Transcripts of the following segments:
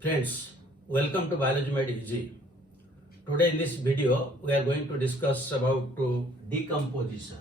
Friends, welcome to Biology Made Easy. Today in this video, we are going to discuss about decomposition.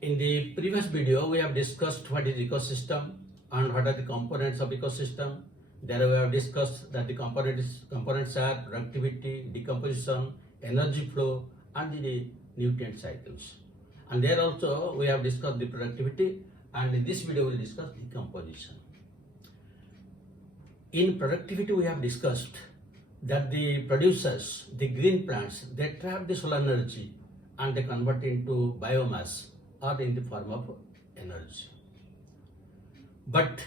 In the previous video, we have discussed what is ecosystem and what are the components of ecosystem. There we have discussed that the components are productivity, decomposition, energy flow, and the nutrient cycles. And there also we have discussed the productivity, and in this video we will discuss decomposition. In productivity we have discussed that the producers, the green plants, they trap the solar energy and they convert into biomass or in the form of energy. But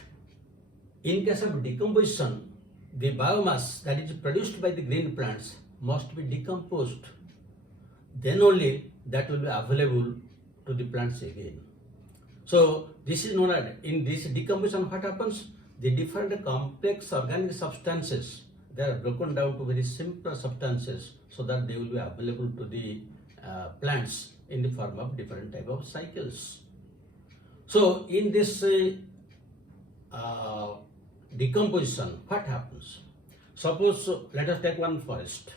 in case of decomposition, the biomass that is produced by the green plants must be decomposed. Then only that will be available to the plants again. So this is known as, in this decomposition, what happens? The different complex organic substances, they are broken down to very simple substances so that they will be available to the plants in the form of different type of cycles. So in this decomposition, what happens? Suppose let us take one forest.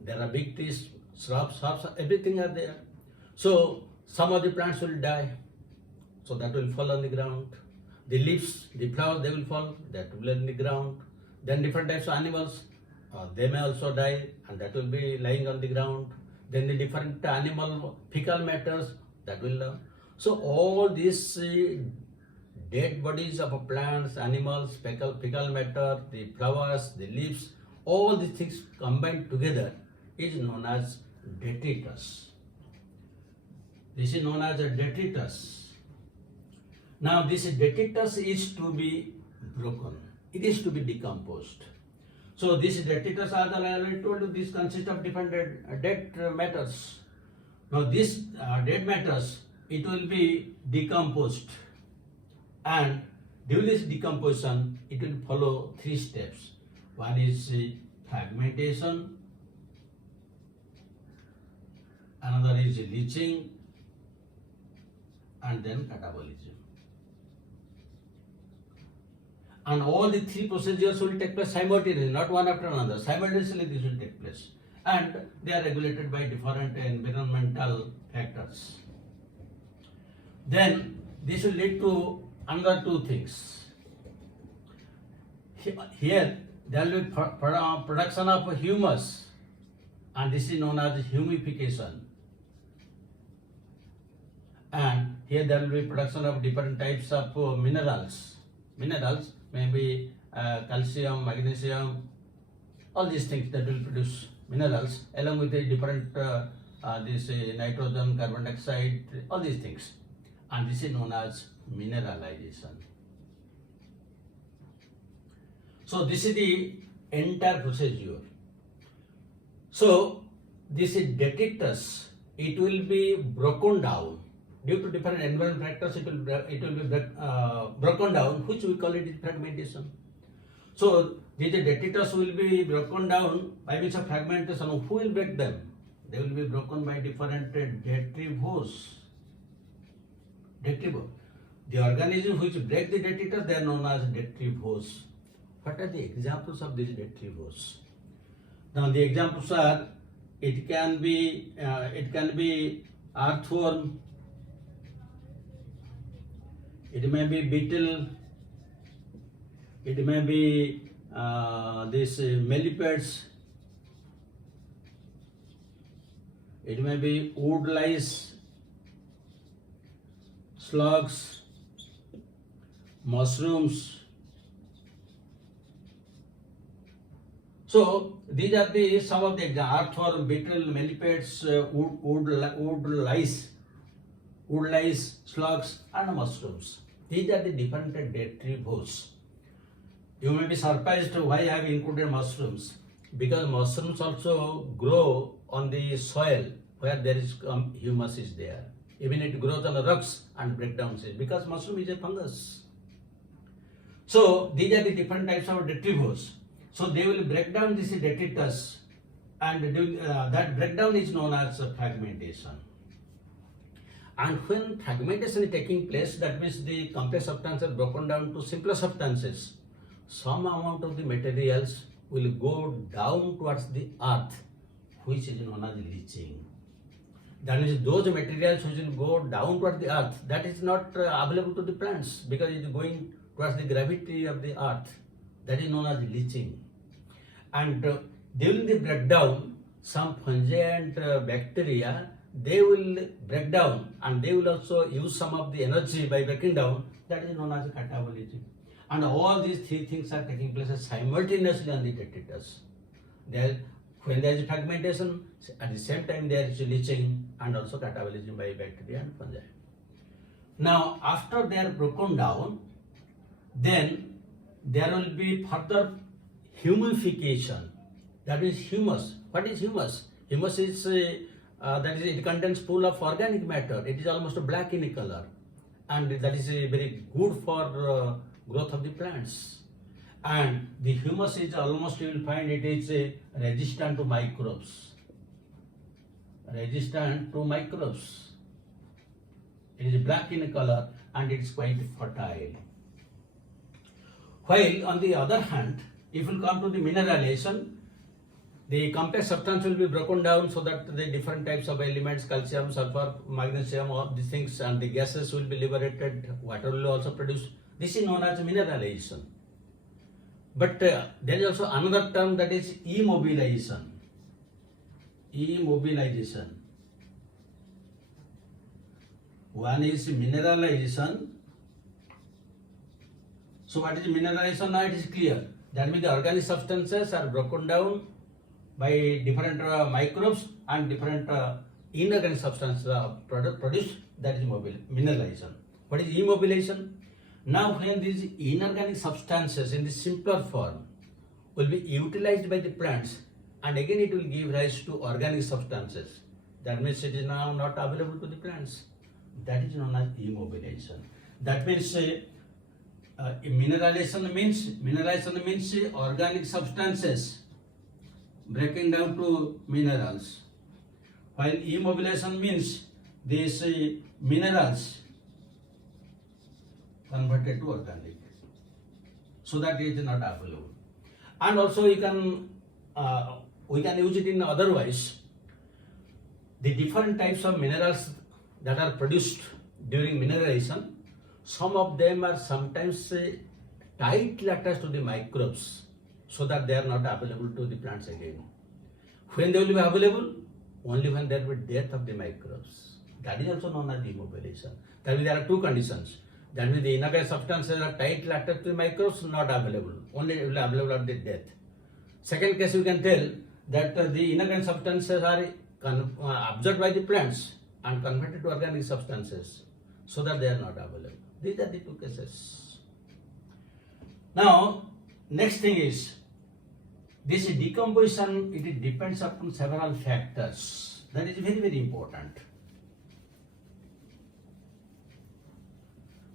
There are big trees, shrubs, everything are there. So some of the plants will die, so that will fall on the ground. The leaves, the flowers, they will fall, that will be on the ground. Then different types of animals, they may also die, and that will be lying on the ground. Then the different animal fecal matters, that will. So all these dead bodies of plants, animals, fecal matter, the flowers, the leaves, all these things combined together is known as detritus. This is known as a detritus. Now this detritus is to be broken. It is to be decomposed. So this detritus, as I already told you, this consists of different dead matters. Now this dead matters, it will be decomposed, and during this decomposition, it will follow three steps. One is fragmentation, another is leaching, and then catabolism. And all the three procedures will take place simultaneously, not one after another. Simultaneously this will take place. And they are regulated by different environmental factors. Then this will lead to another two things. Here there will be production of humus, and this is known as humification. And here there will be production of different types of minerals. Minerals may be calcium, magnesium, all these things that will produce minerals, along with the different nitrogen, carbon dioxide, all these things. And this is known as mineralization. So this is the entire procedure. So this is detritus, it will be broken down. Due to different environmental factors, it will be broken down, which we call it fragmentation. So these detritus will be broken down by means of fragmentation. Who will break them? They will be broken by different detrivores. Detrivore. The organisms which break the detritus, they are known as detrivores. What are the examples of these detrivores? Now the examples are, it can be earthworm, it may be beetle, it may be these millipedes, it may be wood lice, slugs, mushrooms. So these are some of the earthworm, beetle, millipedes, wood lice, slugs, and mushrooms. These are the different detrivores. You may be surprised why I have included mushrooms, because mushrooms also grow on the soil where there is humus is there. Even it grows on the rocks and breakdowns it, because mushroom is a fungus. So these are the different types of detrivores. So they will break down this detritus, and that breakdown is known as fragmentation. And when fragmentation is taking place, that means the complex substances broken down to simpler substances. Some amount of the materials will go down towards the earth, which is known as leaching. That means those materials which will go down towards the earth, that is not available to the plants because it is going towards the gravity of the earth. That is known as leaching. And during the breakdown, some fungi and bacteria, they will break down and they will also use some of the energy by breaking down. That is known as catabolism. And all these three things are taking place simultaneously on the detritus. When there is fragmentation, at the same time there is leaching and also catabolism by bacteria and fungi. Now, after they are broken down, then there will be further humification. That is humus. What is humus? Humus is it contains full of organic matter. It is almost black in color, and that is very good for growth of the plants. And the humus is almost, you will find it is resistant to microbes. Resistant to microbes. It is black in color and it is quite fertile. While on the other hand, if you come to the mineralization, the complex substance will be broken down so that the different types of elements, calcium, sulfur, magnesium, all these things, and the gases will be liberated, water will also produce. This is known as mineralization. But there is also another term, that is immobilization. Immobilization. One is mineralization. So what is mineralization? Now it is clear. That means the organic substances are broken down by different microbes and different inorganic substances produced. That is mineralization. What is immobilization? Now when these inorganic substances in the simpler form will be utilized by the plants, and again it will give rise to organic substances. That means it is now not available to the plants. That is known as immobilization. That means mineralization means organic substances breaking down to minerals, while immobilization means these minerals converted to organic, so that it is not available. And also we can use it in otherwise. The different types of minerals that are produced during mineralization, some of them are sometimes tightly attached to the microbes, so that they are not available to the plants again. When they will be available? Only when there will be death of the microbes. That is also known as immobilization. That means there are two conditions. That means the inorganic substances are tightly attached to the microbes, not available. Only will be available at the death. Second case, you can tell that the inorganic substances are absorbed by the plants and converted to organic substances, so that they are not available. These are the two cases. Now, next thing is, this decomposition, it depends upon several factors. That is very, very important.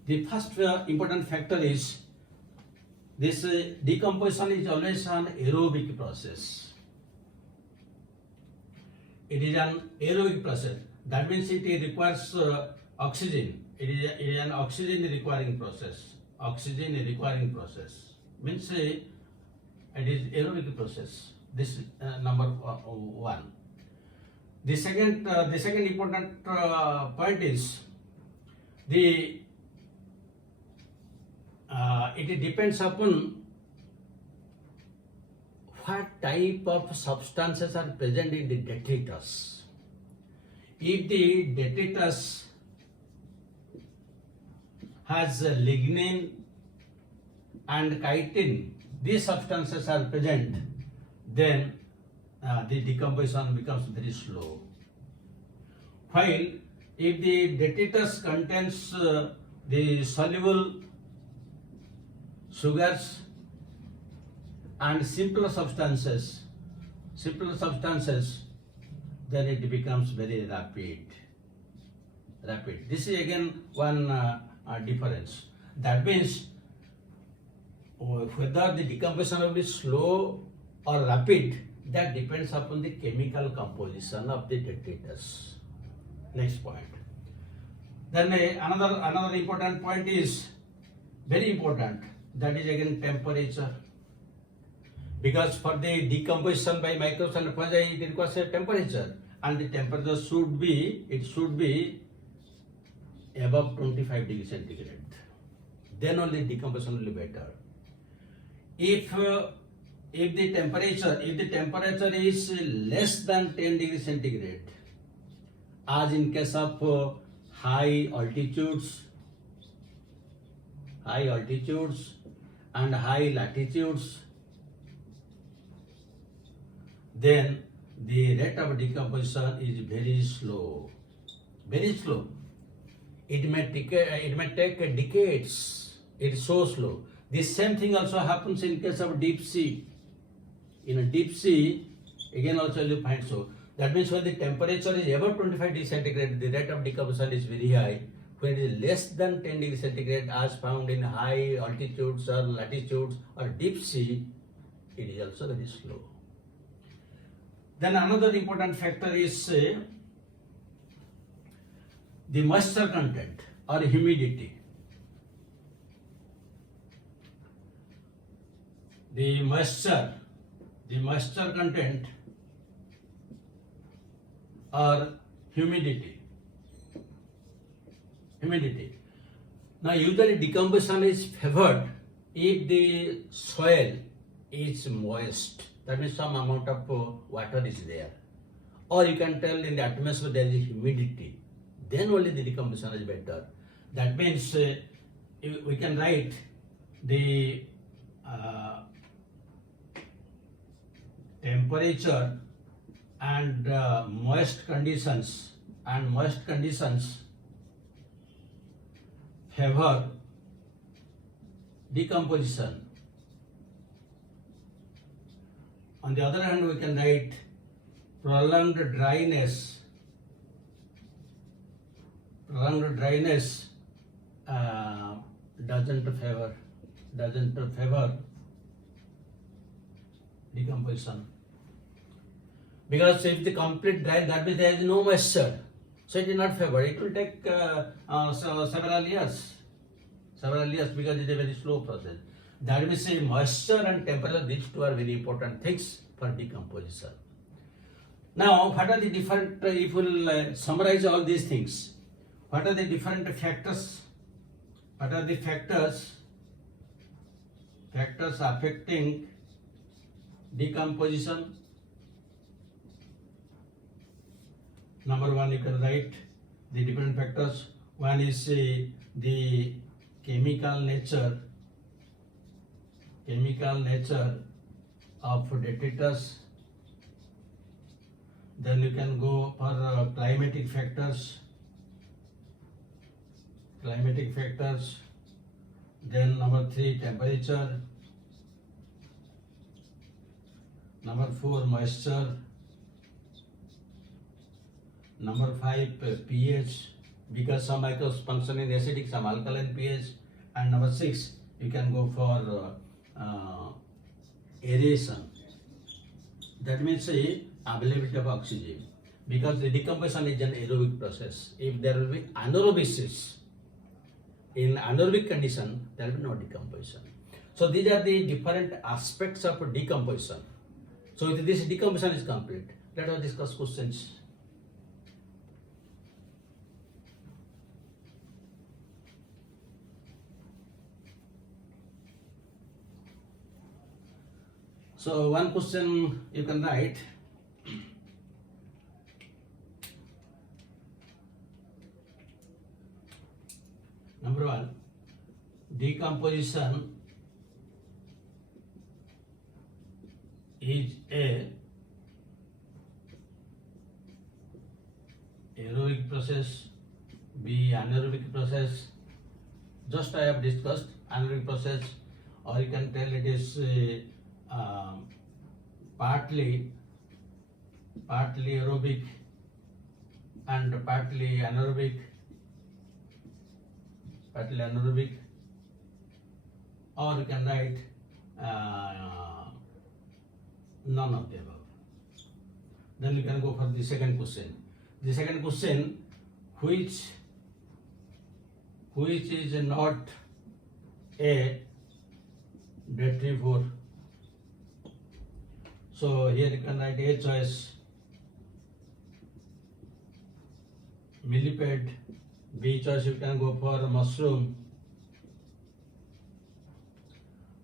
The first important factor is, this decomposition is always an aerobic process. It is an aerobic process. That means it requires oxygen. It is an oxygen requiring process. Oxygen requiring process means it is aerobic process. This is number one. The second important point is it depends upon what type of substances are present in the detritus. If the detritus has lignin and chitin, these substances are present, then the decomposition becomes very slow. While if the detritus contains the soluble sugars and simpler substances, then it becomes very rapid. This is again one difference. That means whether the decomposition will be slow or rapid, that depends upon the chemical composition of the detritus. Next point. Then another important point is very important, that is again temperature. Because for the decomposition by microbes and fungi, it requires a temperature, and the temperature should be above 25 degrees centigrade. Then only decomposition will be better. If the temperature is less than 10 degrees centigrade, as in case of high altitudes and high latitudes, then the rate of decomposition is very slow. It may take decades. It's so slow. The same thing also happens in case of deep sea. In a deep sea, again also you find so. That means when the temperature is above 25 degrees centigrade, the rate of decomposition is very high. When it is less than 10 degrees centigrade, as found in high altitudes or latitudes or deep sea, it is also very slow. Then another important factor is the moisture content or humidity. The moisture content or humidity. Now usually decomposition is favored if the soil is moist. That means some amount of water is there. Or you can tell in the atmosphere there is humidity. Then only the decomposition is better. That means we can write the temperature and moist conditions favor decomposition. On the other hand, we can write prolonged dryness doesn't favor decomposition. Because if the complete dry, that means there is no moisture, so it is not favored. It will take several years because it is a very slow process. That means moisture and temperature, these two are very important things for decomposition. Now, what are the different, if we will summarize all these things, what are the different factors? What are the factors affecting decomposition? Number one, you can write the different factors. One is the chemical nature of detritus. Then you can go for climatic factors. Then number three, temperature. Number four, moisture. Number five, pH, because some microbes function in acidic, some alkaline pH. And number six, you can go for aeration. That means availability of oxygen, because the decomposition is an aerobic process. If there will be anaerobic, in anaerobic condition, there will be no decomposition. So these are the different aspects of decomposition. So if this decomposition is complete, let us discuss questions. So one question you can write. Number one, decomposition is a aerobic process, B anaerobic process. Just I have discussed anaerobic process, or you can tell it is partly aerobic and partly anaerobic, or you can write none of the above. Then you can go for the second question. The second question, which which is not a detrivore. So here you can write A choice, millipede. B choice you can go for mushroom.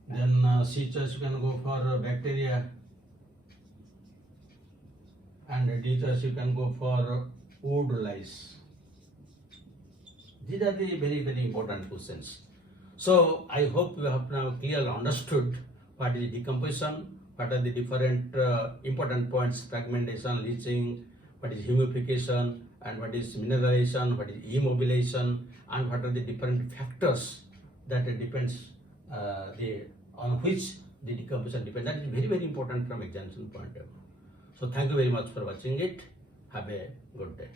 Then C choice you can go for bacteria. And D choice you can go for wood lice. These are the very, very important questions. So I hope you have now clearly understood what is decomposition, what are the different important points: fragmentation, leaching, what is humification, and what is mineralization, what is immobilisation, and what are the different factors that depends on which the decomposition depends. That is very, very important from examination point of view. So thank you very much for watching it. Have a good day.